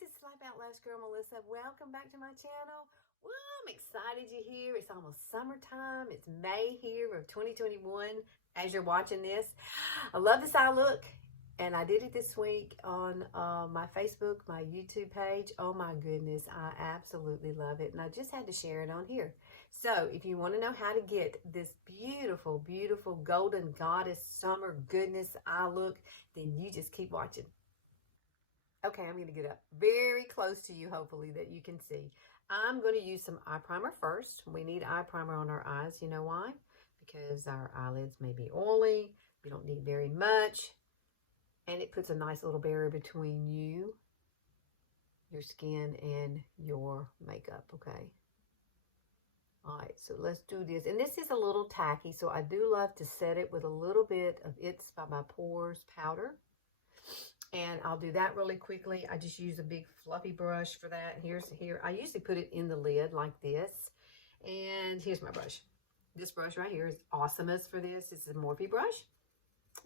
this is Slap Out Lash Girl Melissa. Welcome back to my channel. Well, I'm excited you're here. It's almost summertime. It's May here of 2021 as you're watching this. I love this eye look, and I did it this week on my Facebook, my YouTube page. Oh my goodness, I absolutely love it, and I just had to share it on here. So if you want to know how to get this beautiful, beautiful golden goddess summer goodness eye look, then you just keep watching. Okay, I'm going to get up very close to you, hopefully, that you can see. I'm going to use some eye primer first. We need eye primer on our eyes. You know why? Because our eyelids may be oily. We don't need very much. And it puts a nice little barrier between you, your skin, and your makeup, okay? All right, so let's do this. And this is a little tacky, so I do love to set it with a little bit of It's by My Pores powder. And I'll do that really quickly. I just use a big fluffy brush for that. Here, I usually put it in the lid like this. And here's my brush. This brush right here is awesomest for this. This is a Morphe brush.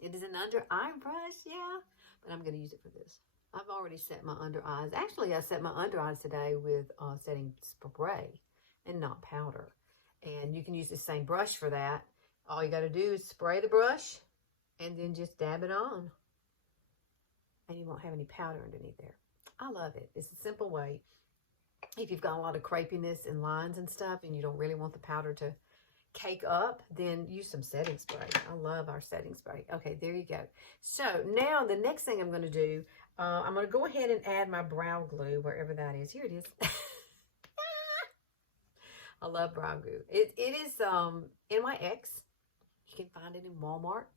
It is an under eye brush, yeah. But I'm going to use it for this. I've already set my under eyes. Actually, I set my under eyes today with setting spray and not powder. And you can use the same brush for that. All you got to do is spray the brush and then just dab it on. And you won't have any powder underneath there. I love it. It's a simple way. If you've got a lot of crepiness and lines and stuff and you don't really want the powder to cake up, then use some setting spray. I love our setting spray. Okay, there you go. So now the next thing I'm going to do, I'm going to go ahead and add my brow glue wherever that is. Here it is. I love brow glue. It is NYX. You can find it in Walmart.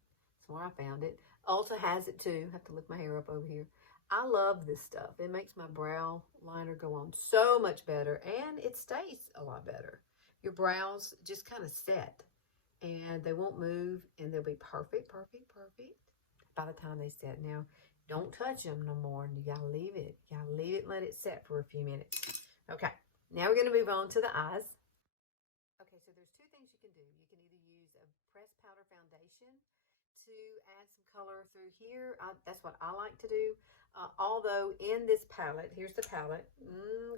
That's where I found it. Ulta has it too. I have to lift my hair up over here. I love this stuff. It makes my brow liner go on so much better, and it stays a lot better. Your brows just kind of set, and they won't move, and they'll be perfect, perfect, perfect by the time they set. Now, don't touch them no more. You gotta leave it. You gotta leave it and let it set for a few minutes. Okay, now we're gonna move on to the eyes. Okay, so there's two things you can do. You can either use a pressed powder foundation to add some color through here. That's what I like to do. Although in this palette, here's the palette.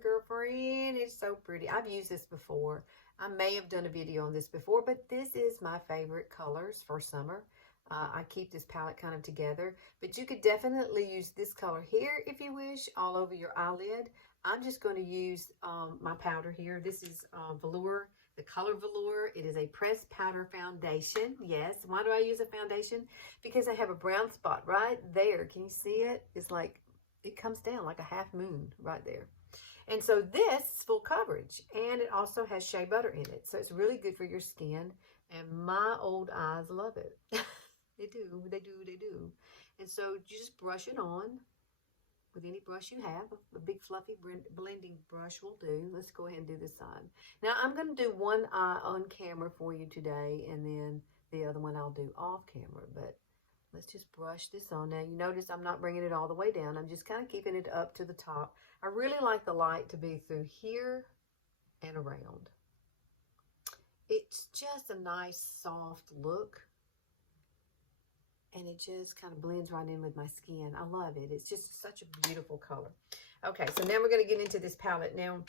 Girlfriend, it's so pretty. I've used this before. I may have done a video on this before, but this is my favorite colors for summer. I keep this palette kind of together, but you could definitely use this color here if you wish, all over your eyelid. I'm just going to use my powder here. This is Velour, the color Velour. It is a pressed powder foundation. Yes. Why do I use a foundation? Because I have a brown spot right there. Can you see it? It's like, it comes down like a half moon right there. And so this is full coverage, and it also has shea butter in it. So it's really good for your skin, and my old eyes love it. They do, they do, they do. And so you just brush it on with any brush you have. A big fluffy blending brush will do. Let's go ahead and do this side. Now I'm going to do one eye on camera for you today, and then the other one I'll do off camera. But let's just brush this on. Now you notice I'm not bringing it all the way down. I'm just kind of keeping it up to the top. I really like the light to be through here and around. It's just a nice soft look. And it just kind of blends right in with my skin. I love it. It's just such a beautiful color. Okay, so now we're going to get into this palette. Now,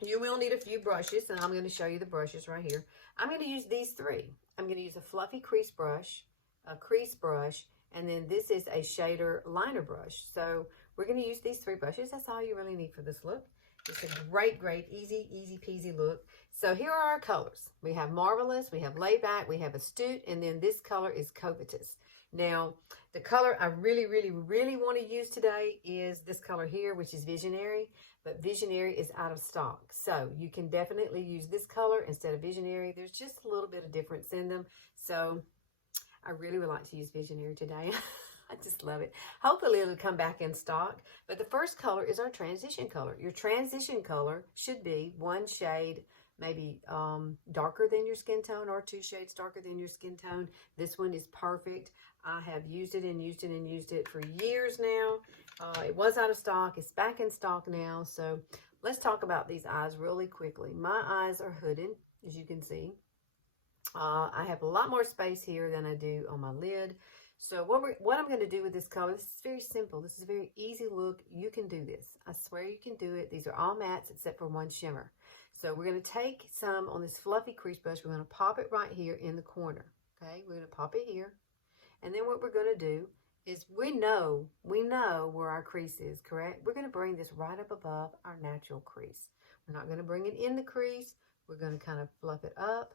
you will need a few brushes, and I'm going to show you the brushes right here. I'm going to use these three. I'm going to use a fluffy crease brush, a crease brush, and then this is a shader liner brush. So we're going to use these three brushes. That's all you really need for this look. It's a great, great, easy, easy peasy look. So here are our colors. We have Marvelous, we have Laid Back, we have Astute, and then this color is Covetous. Now, the color I really, really, really want to use today is this color here, which is Visionary, but Visionary is out of stock. So you can definitely use this color instead of Visionary. There's just a little bit of difference in them. So I really would like to use Visionary today. I just love it. Hopefully it'll come back in stock. But the first color is our transition color. Your transition color should be one shade maybe darker than your skin tone, or 2 shades darker than your skin tone. This one is perfect. I have used it and used it and used it for years now. It was out of stock. It's back in stock now. So let's talk about these eyes really quickly. My eyes are hooded, as you can see. I have a lot more space here than I do on my lid. So what I'm going to do with this color, this is very simple. This is a very easy look. You can do this. I swear you can do it. These are all mattes except for one shimmer. So we're going to take some on this fluffy crease brush. We're going to pop it right here in the corner. Okay, we're going to pop it here. And then what we're going to do is we know where our crease is, correct? We're going to bring this right up above our natural crease. We're not going to bring it in the crease. We're going to kind of fluff it up.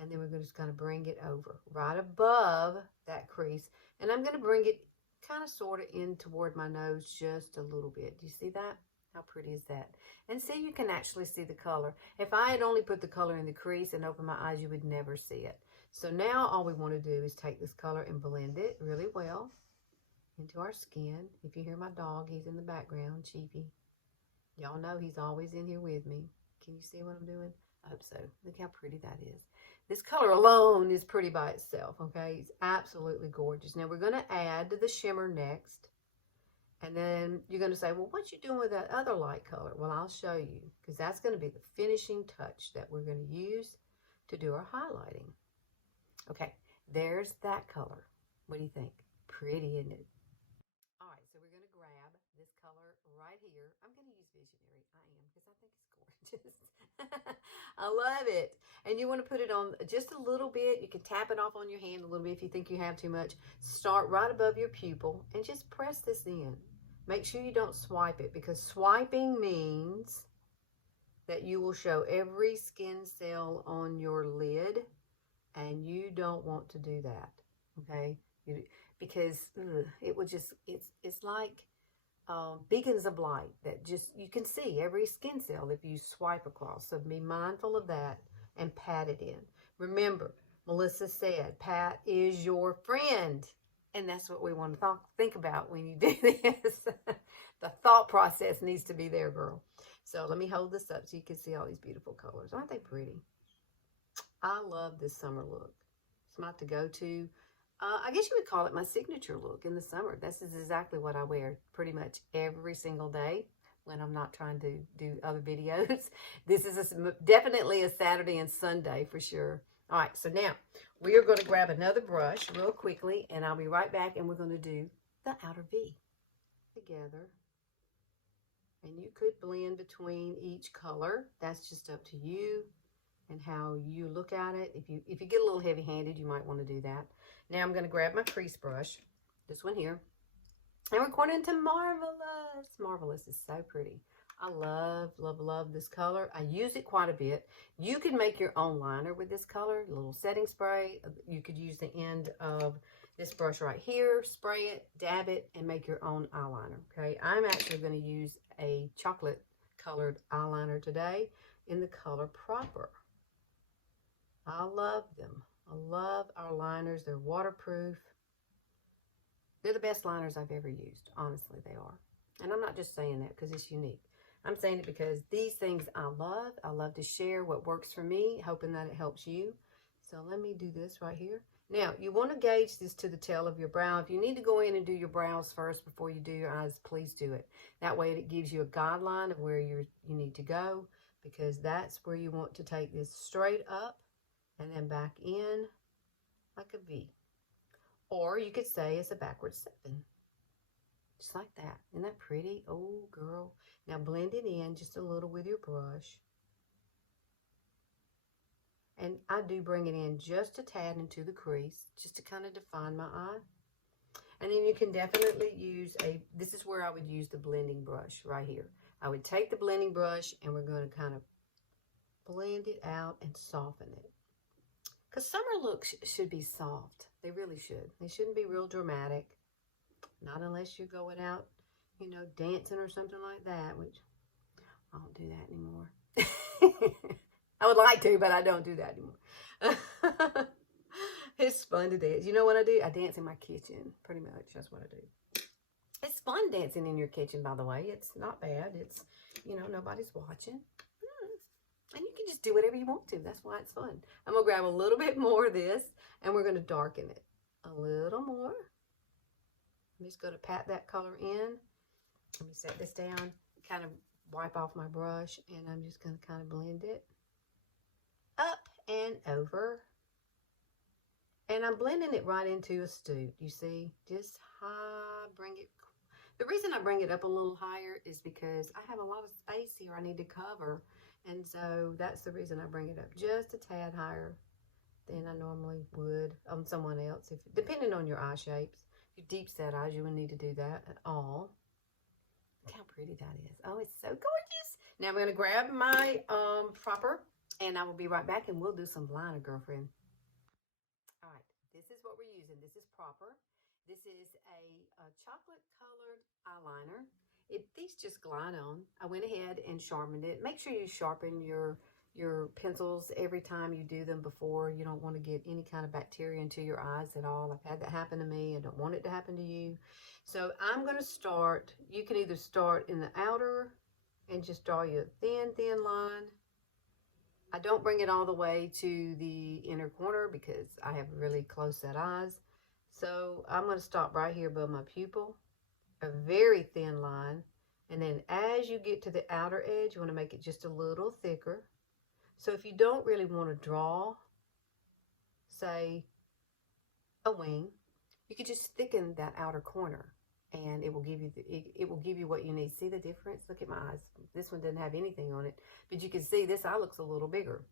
And then we're going to just kind of bring it over right above that crease. And I'm going to bring it kind of sort of in toward my nose just a little bit. Do you see that? How pretty is that? And see, you can actually see the color. If I had only put the color in the crease and opened my eyes, you would never see it. So now all we want to do is take this color and blend it really well into our skin. If you hear my dog, he's in the background, Chiefy. Y'all know he's always in here with me. Can you see what I'm doing? I hope so. Look how pretty that is. This color alone is pretty by itself, okay? It's absolutely gorgeous. Now we're going to add the shimmer next. And then you're going to say, well, what you doing with that other light color? Well, I'll show you, because that's going to be the finishing touch that we're going to use to do our highlighting. Okay, there's that color. What do you think? Pretty, isn't it? All right, so we're going to grab this color right here. I'm going to use Visionary. I am, because I think it's gorgeous. I love it. And you want to put it on just a little bit. You can tap it off on your hand a little bit if you think you have too much. Start right above your pupil and just press this in. Make sure you don't swipe it, because swiping means that you will show every skin cell on your lid, and you don't want to do that, okay? Because it will just, it's like beacons of light that just, you can see every skin cell if you swipe across. So be mindful of that and pat it in. Remember, Melissa said, pat is your friend. And that's what we want to think about when you do this. The thought process needs to be there, girl. So let me hold this up so you can see all these beautiful colors. Aren't they pretty? I love this summer look. It's my to-go-to. I guess you would call it my signature look in the summer. This is exactly what I wear pretty much every single day when I'm not trying to do other videos. This is definitely a Saturday and Sunday for sure. All right, so now we are going to grab another brush real quickly, and I'll be right back, and we're going to do the outer V together. And you could blend between each color. That's just up to you and how you look at it. If you get a little heavy-handed, you might want to do that. Now I'm going to grab my crease brush, this one here, and we're going into Marvelous. Marvelous is so pretty. I love, love, love this color. I use it quite a bit. You can make your own liner with this color, a little setting spray. You could use the end of this brush right here, spray it, dab it, and make your own eyeliner, okay? I'm actually going to use a chocolate colored eyeliner today in the color Proper. I love them. I love our liners. They're waterproof. They're the best liners I've ever used. Honestly, they are. And I'm not just saying that because it's Younique. I'm saying it because these things I love. I love to share what works for me, hoping that it helps you. So let me do this right here. Now, you want to gauge this to the tail of your brow. If you need to go in and do your brows first before you do your eyes, please do it. That way it gives you a guideline of where you need to go, because that's where you want to take this straight up and then back in like a V. Or you could say it's a backward 7. Just like that. Isn't that pretty? Oh, girl. Now blend it in just a little with your brush. And I do bring it in just a tad into the crease, just to kind of define my eye. And then you can definitely use this is where I would use the blending brush right here. I would take the blending brush and we're going to kind of blend it out and soften it. Because summer looks should be soft. They really should. They shouldn't be real dramatic. Not unless you're going out, you know, dancing or something like that, which I don't do that anymore. I would like to, but I don't do that anymore. It's fun to dance. You know what I do? I dance in my kitchen, pretty much. That's what I do. It's fun dancing in your kitchen, by the way. It's not bad. It's, you know, nobody's watching. And you can just do whatever you want to. That's why it's fun. I'm going to grab a little bit more of this, and we're going to darken it a little more. I'm just going to pat that color in. Let me set this down, kind of wipe off my brush, and I'm just going to kind of blend it up and over. And I'm blending it right into a stoop. You see, just high, bring it. The reason I bring it up a little higher is because I have a lot of space here I need to cover. And so that's the reason I bring it up just a tad higher than I normally would on someone else, if depending on your eye shapes. If you deep set eyes, you would need to do that at all. Look how pretty that is. Oh, it's so gorgeous. Now I'm going to grab my propper, and I will be right back, and we'll do some liner, girlfriend. All right, this is what we're using. This is proper. This is a chocolate colored eyeliner. These just glide on. I went ahead and sharpened it. Make sure you sharpen your pencils every time you do them before. You don't want to get any kind of bacteria into your eyes at all. I've had that happen to me. I don't want it to happen to you. So I'm going to start. You can either start in the outer and just draw you a thin line. I don't bring it all the way to the inner corner because I have really close set eyes. So I'm going to stop right here above my pupil, a very thin line. And then as you get to the outer edge, you want to make it just a little thicker. So if you don't really want to draw, say, a wing, you could just thicken that outer corner, and it will give you it will give you what you need. See the difference? Look at my eyes. This one doesn't have anything on it, but you can see this eye looks a little bigger.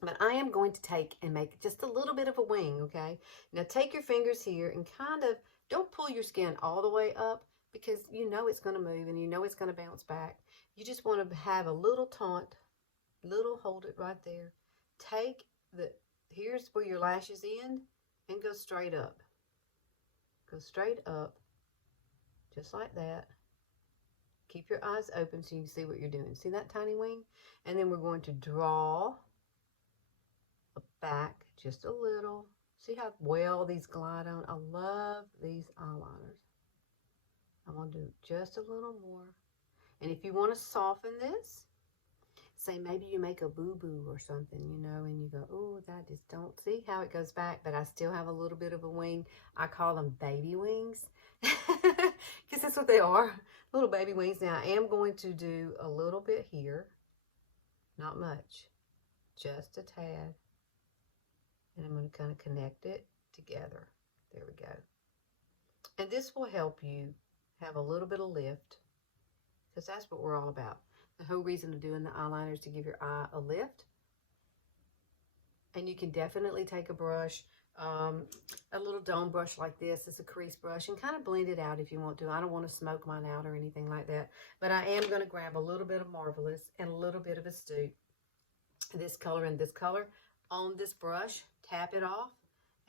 But I am going to take and make just a little bit of a wing, okay? Now take your fingers here and kind of, don't pull your skin all the way up because you know it's going to move and you know it's going to bounce back. You just want to have a little taunt, hold it right there. Take here's where your lashes end and go straight up. Go straight up, just like that. Keep your eyes open so you can see what you're doing. See that tiny wing? And then we're going to draw back just a little. See how well these glide on? I love these eyeliners. I'm going to do just a little more. And if you want to soften this, say maybe you make a boo-boo or something, you know, and you go, oh, that just don't see how it goes back, but I still have a little bit of a wing. I call them baby wings because that's what they are, little baby wings. Now I am going to do a little bit here, not much, just a tad. And I'm going to kind of connect it together. There we go. And this will help you have a little bit of lift because that's what we're all about. The whole reason of doing the eyeliner is to give your eye a lift. And you can definitely take a brush, a little dome brush like this. It's a crease brush and kind of blend it out if you want to. I don't want to smoke mine out or anything like that. But I am going to grab a little bit of Marvelous and a little bit of Astute. This color and this color on this brush. Tap it off,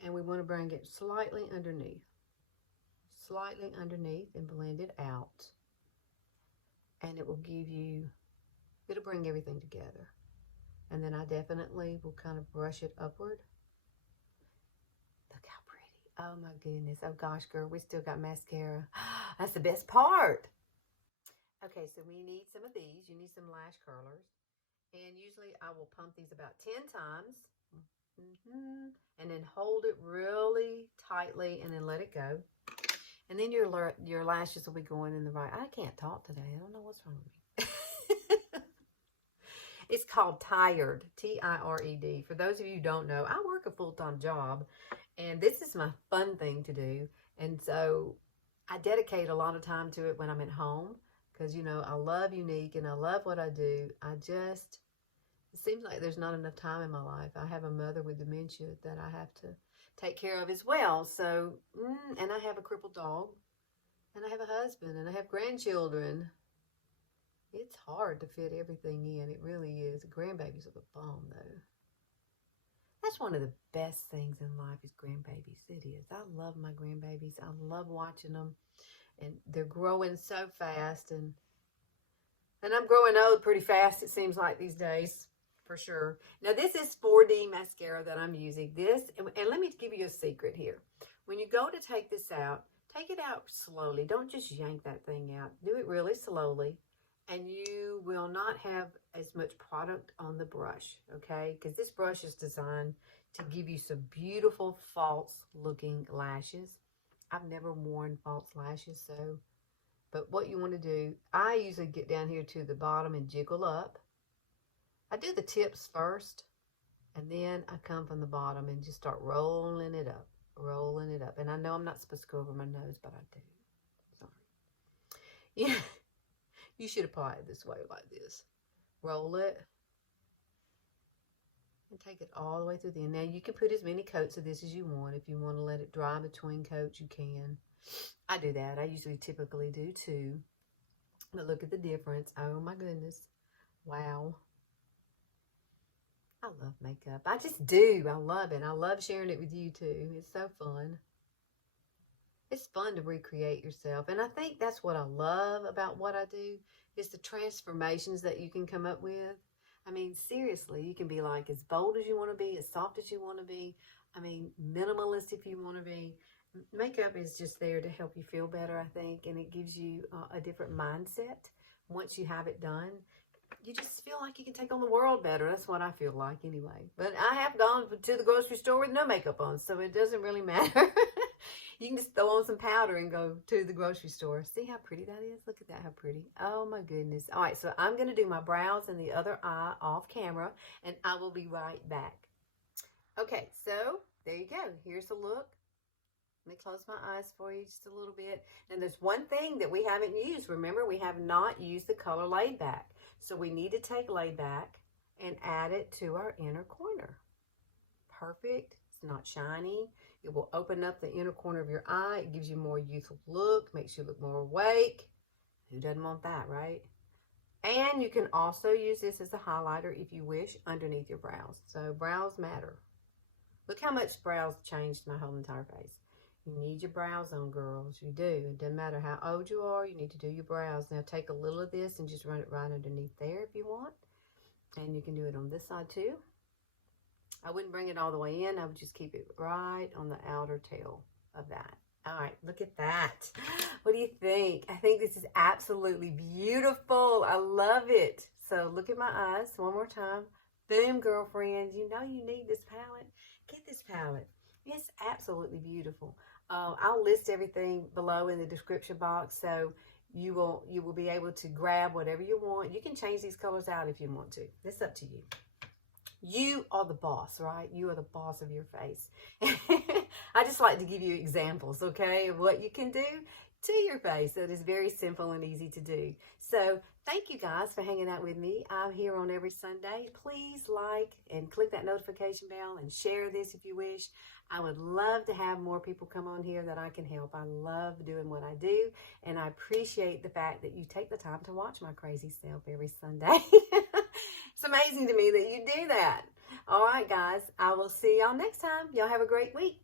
and we want to bring it slightly underneath and blend it out. And it will give you, it'll bring everything together. And then I definitely will kind of brush it upward. Look how pretty. Oh my goodness. Oh gosh, girl, we still got mascara. That's the best part. Okay, so we need some of these. You need some lash curlers. And usually I will pump these about 10 times. And then hold it really tightly and then let it go. And then your lashes will be going in the right. I can't talk today. I don't know what's wrong with me. It's called Tired, T-I-R-E-D. For those of you who don't know, I work a full-time job, and this is my fun thing to do. And so I dedicate a lot of time to it when I'm at home because, you know, I love Younique and I love what I do. It seems like there's not enough time in my life. I have a mother with dementia that I have to take care of as well. So, and I have a crippled dog, and I have a husband, and I have grandchildren. It's hard to fit everything in. It really is. Grandbabies are the bomb, though. That's one of the best things in life is grandbabies. It is. I love my grandbabies. I love watching them, and they're growing so fast, and I'm growing old pretty fast, it seems like these days. For sure. Now this is 4D mascara that I'm using. This, and let me give you a secret here. When you go to take this out, take it out slowly. Don't just yank that thing out. Do it really slowly, and you will not have as much product on the brush, okay? Because this brush is designed to give you some beautiful false looking lashes. I've never worn false lashes, so, but what you want to do, I usually get down here to the bottom and jiggle up. I do the tips first, And then I come from the bottom and just start rolling it up. Rolling it up. And I know I'm not supposed to go over my nose, but I do. Sorry. Yeah. You should apply it this way, like this. Roll it. And take it all the way through the end. Now, you can put as many coats of this as you want. If you want to let it dry between coats, you can. I do that. I usually typically do 2. But look at the difference. Oh, my goodness. Wow. I love makeup. I just do. I love it. I love sharing it with you too. It's so fun. It's fun to recreate yourself. And I think that's what I love about what I do is the transformations that you can come up with. I mean, seriously, you can be like as bold as you want to be, as soft as you want to be. I mean, minimalist if you want to be. Makeup is just there to help you feel better, I think. And it gives you a different mindset once you have it done. You just feel like you can take on the world better. That's what I feel like anyway. But I have gone to the grocery store with no makeup on, so it doesn't really matter. You can just throw on some powder and go to the grocery store. See how pretty that is? Look at that, how pretty. Oh my goodness. All right, so I'm going to do my brows and the other eye off camera, and I will be right back. Okay, so there you go. Here's the look. Let me close my eyes for you just a little bit. And there's one thing that we haven't used. Remember, we have not used the color Laid Back. So we need to take Laid Back and add it to our inner corner. Perfect. It's not shiny. It will open up the inner corner of your eye. It gives you more youthful look, makes you look more awake. Who doesn't want that, right? And you can also use this as a highlighter if you wish underneath your brows. So brows matter. Look how much brows changed my whole entire face. You need your brows on, girls. You do. It doesn't matter how old you are. You need to do your brows. Now, take a little of this and just run it right underneath there if you want. And you can do it on this side, too. I wouldn't bring it all the way in. I would just keep it right on the outer tail of that. All right, look at that. What do you think? I think this is absolutely beautiful. I love it. So, look at my eyes one more time. Boom, girlfriends. You know you need this palette. Get this palette. It's absolutely beautiful. I'll list everything below in the description box, so you will be able to grab whatever you want. You can change these colors out if you want to. It's up to you. You are the boss, right? You are the boss of your face. I just like to give you examples, okay, of what you can do to your face. That is very simple and easy to do. So thank you guys for hanging out with me. I'm here on every Sunday. Please like and click that notification bell and share this if you wish. I would love to have more people come on here that I can help. I love doing what I do, and I appreciate the fact that you take the time to watch my crazy self every Sunday. It's amazing to me that you do that. All right, guys. I will see y'all next time. Y'all have a great week.